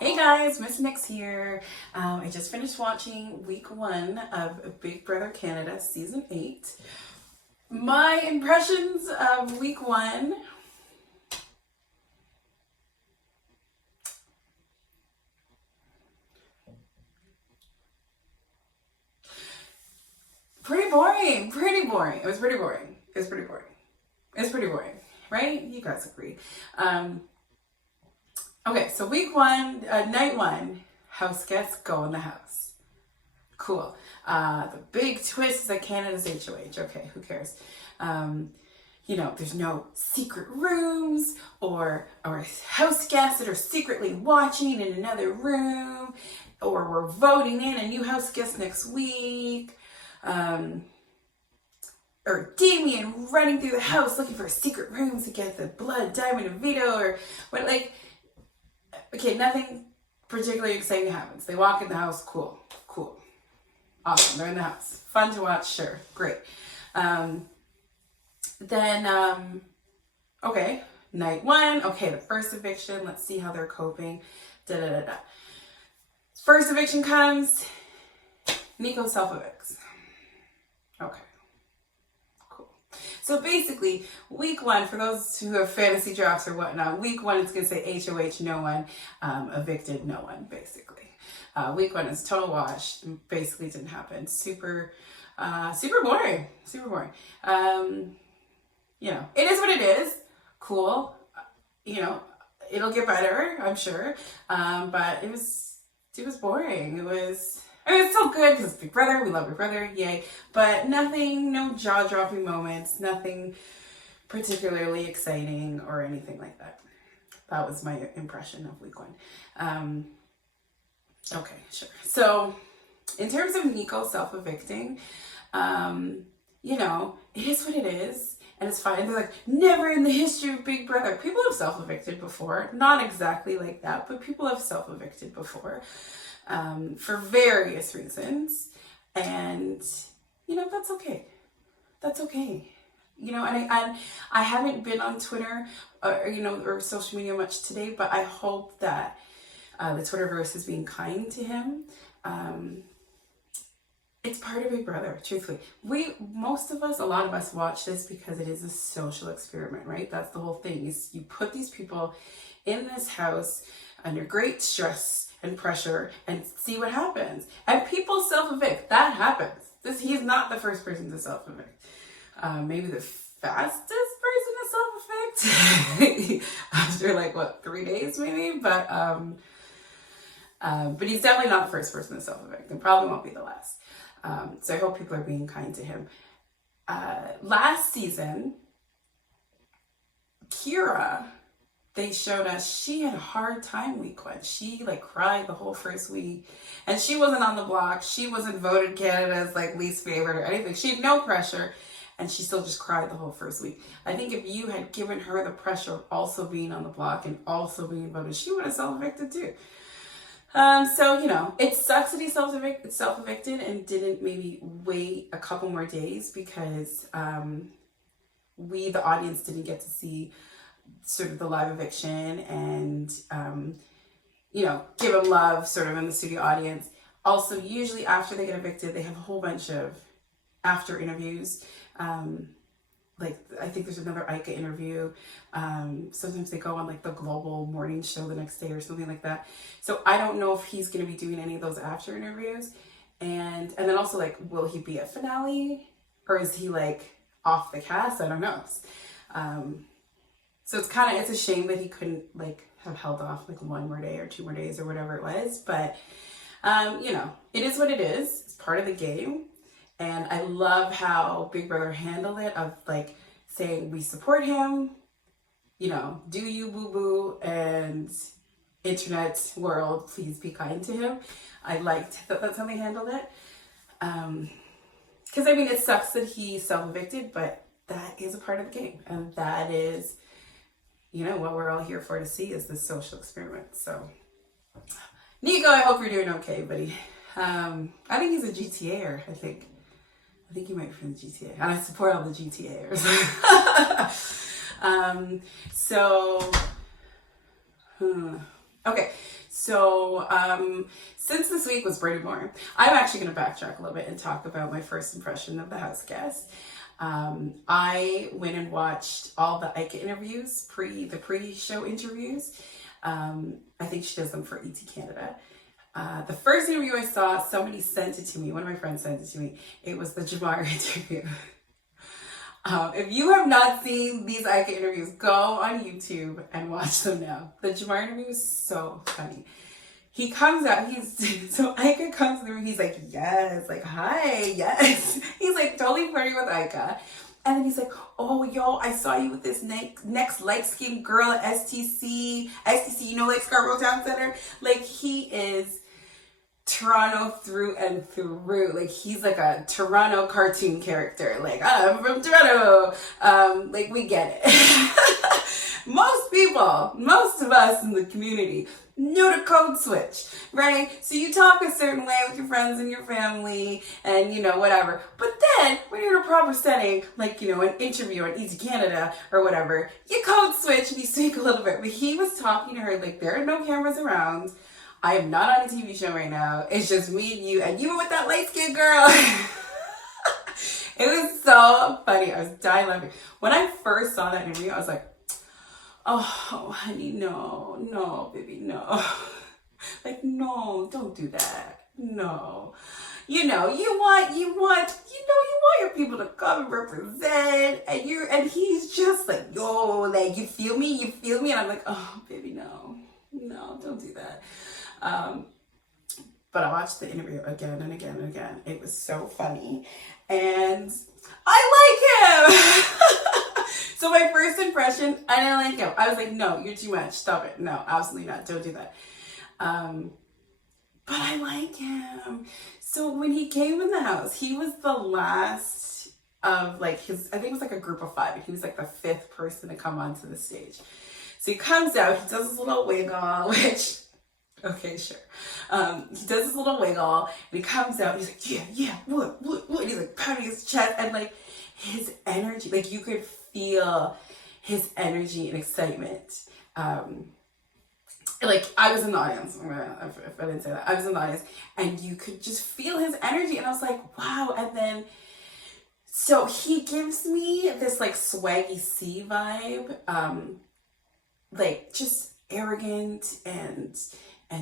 Hey guys, Miss Nixx here. I just finished watching week 1 of Big Brother Canada season 8. My impressions of week 1. Pretty boring. It was pretty boring. It's pretty boring, right? You guys agree. Okay, so week 1, night 1, house guests go in the house. Cool. The big twist is that Canada's HOH. Okay, who cares? There's no secret rooms or house guests that are secretly watching in another room, or we're voting in a new house guest next week. Or Damien running through the house looking for a secret room to get the blood diamond and veto, or what, like, okay, nothing particularly exciting happens. They walk in the house, cool. Awesome, they're in the house. Fun to watch, sure, great. Okay, night 1, okay, the first eviction, let's see how they're coping. First eviction comes, Nico self-evicts. Okay, cool. So basically, week 1, for those who have fantasy drafts or whatnot, week 1 it's going to say HOH, no one, evicted, no one, basically. Week 1 is total wash. Basically didn't happen. Super boring. It is what it is. Cool. It'll get better, I'm sure. But it was boring. It's still good because Big Brother. We love Big Brother. Yay. But nothing, no jaw-dropping moments. Nothing particularly exciting or anything like that. That was my impression of week 1. Okay, sure. So, in terms of Nico self-evicting, it is what it is, and it's fine. They're like, never in the history of Big Brother. People have self-evicted before. Not exactly like that, but people have self-evicted before for various reasons. And, that's okay. That's okay. And I haven't been on Twitter or social media much today, but I hope that the Twitterverse is being kind to him. It's part of Big Brother, truthfully. A lot of us watch this because it is a social experiment, right? That's the whole thing, is you put these people in this house under great stress and pressure and see what happens. And people self-evict. That happens. He's not the first person to self-evict. Maybe the fastest person to self-evict after 3 days maybe, but he's definitely not the first person to self-evict, and probably won't be the last. So I hope people are being kind to him. Last season, Kira, they showed us she had a hard time week 1. She cried the whole first week, and she wasn't on the block. She wasn't voted Canada's least favorite or anything. She had no pressure, and she still just cried the whole first week. I think if you had given her the pressure of also being on the block and also being voted, she would have self-evicted too. It sucks that he self-evicted and didn't maybe wait a couple more days, because we, the audience, didn't get to see sort of the live eviction and, give him love sort of in the studio audience. Also, usually after they get evicted, they have a whole bunch of after interviews. I think there's another Ica interview. Sometimes they go on the global morning show the next day or something like that. So I don't know if he's going to be doing any of those after interviews. And then also will he be at finale, or is he off the cast? I don't know. So it's a shame that he couldn't have held off 1 more day or 2 more days or whatever it was. But, it is what it is. It's part of the game. And I love how Big Brother handled it, of saying, we support him, do you boo-boo, and internet world, please be kind to him. I liked that that's how they handled it. Because, it sucks that he self-evicted, but that is a part of the game. And that is, what we're all here for to see, is this social experiment. So, Nico, I hope you're doing okay, buddy. I think he's a GTA'er, I think he might be from the GTA, and I support all the GTA'ers. Okay, so since this week was Brady Moore, I'm actually going to backtrack a little bit and talk about my first impression of the house guest. I went and watched all the Ika interviews, the pre-show interviews. I think she does them for ET Canada. The first interview I saw, somebody sent it to me. One of my friends sent it to me. It was the Jamar interview. If you have not seen these Ika interviews, go on YouTube and watch them now. The Jamar interview is so funny. He comes out, so Ika comes through, he's like, yes, like, hi, yes. He's like totally flirting with Ika. And then he's like, oh, yo, I saw you with this next light-skinned girl at STC, you know, like Scarborough Town Center. Like, he is Toronto through and through. Like, he's like a Toronto cartoon character. Like, I'm from Toronto. Like, we get it. Most of us in the community know the code switch, right? So you talk a certain way with your friends and your family and, you know, whatever. But then when you're in a proper setting, like, you know, an interview on ET Canada or whatever, you code switch and you speak a little bit. But he was talking to her like, there are no cameras around. I am not on a TV show right now. It's just me and you were with that light-skinned girl. It was so funny. I was dying laughing. When I first saw that interview, I was like, oh, honey, no, baby, no. Like, no, don't do that. No. You know, you want your people to come and represent, and he's just like, yo, like, you feel me? And I'm like, oh, baby, no, don't do that. But I watched the interview again and again and again. It was so funny. And I like him. So my first impression, I didn't like him. I was like, no, you're too much. Stop it. No, absolutely not. Don't do that. But I like him. So when he came in the house, he was the last of like I think it was like a group of 5. And he was like the 5th person to come onto the stage. So he comes out, he does his little wiggle, which, okay, sure. He does his little wiggle, and he comes out, and he's like, yeah, what? And he's like pounding his chest, and like his energy, like you could feel his energy and excitement. Like I was in the audience, if I didn't say that, I was in the audience, and you could just feel his energy, and I was like, wow. And then, so he gives me this like swaggy C vibe, like just arrogant and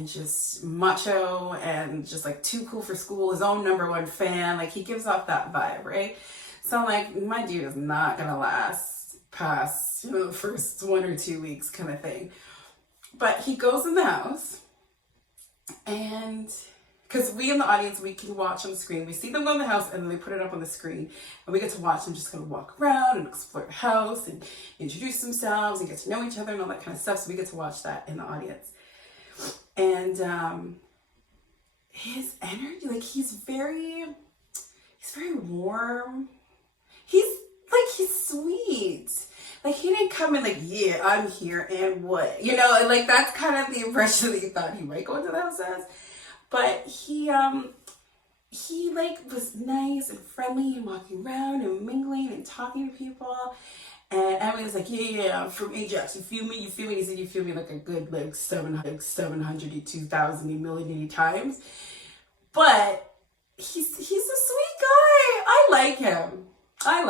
just macho and just like too cool for school, his own #1 fan. Like he gives off that vibe, right? So I'm like, my dude is not gonna last past, you know, the first 1 or 2 weeks kind of thing. But he goes in the house, and because we in the audience, we can watch on the screen. We see them go in the house, and then they put it up on the screen, and we get to watch them just kind of walk around and explore the house and introduce themselves and get to know each other and all that kind of stuff. So we get to watch that in the audience. And his energy, like he's very warm. He's sweet. Like he didn't come in like, yeah, I'm here and what, you know, and like that's kind of the impression that you thought he might go into the house as. But he like was nice and friendly and walking around and mingling and talking to people. And Emily was like, yeah, I'm from Ajax. You feel me? He said, you feel me like a good like 700 to 2,000 million times. But he's a sweet guy. I like him. I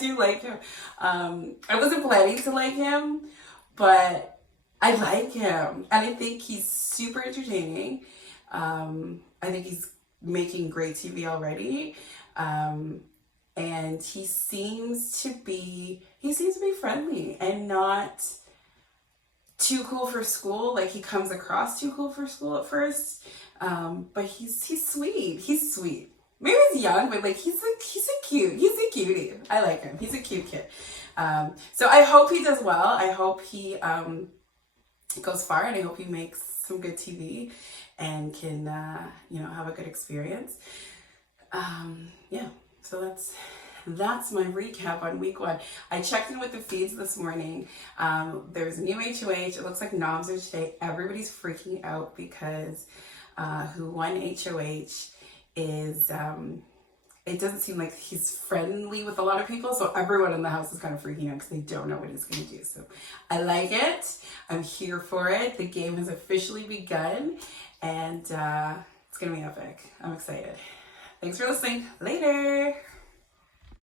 do like him. I wasn't planning to like him, but I like him. And I think he's super entertaining. I think he's making great TV already. And he seems to be friendly and not too cool for school. Like he comes across too cool for school at first. But he's sweet. He's sweet. Maybe he's young, but like he's a cutie. I like him. He's a cute kid. So I hope he does well. I hope he goes far, and I hope he makes some good TV and can have a good experience. Yeah. So that's my recap on week 1. I checked in with the feeds this morning. There's a new HOH. It looks like noms are today. Everybody's freaking out because who won HOH is it doesn't seem like he's friendly with a lot of people, so everyone in the house is kind of freaking out because they don't know what he's going to do. So I like it. I'm here for it. The game has officially begun, and it's gonna be epic. I'm excited. Thanks for listening. Later.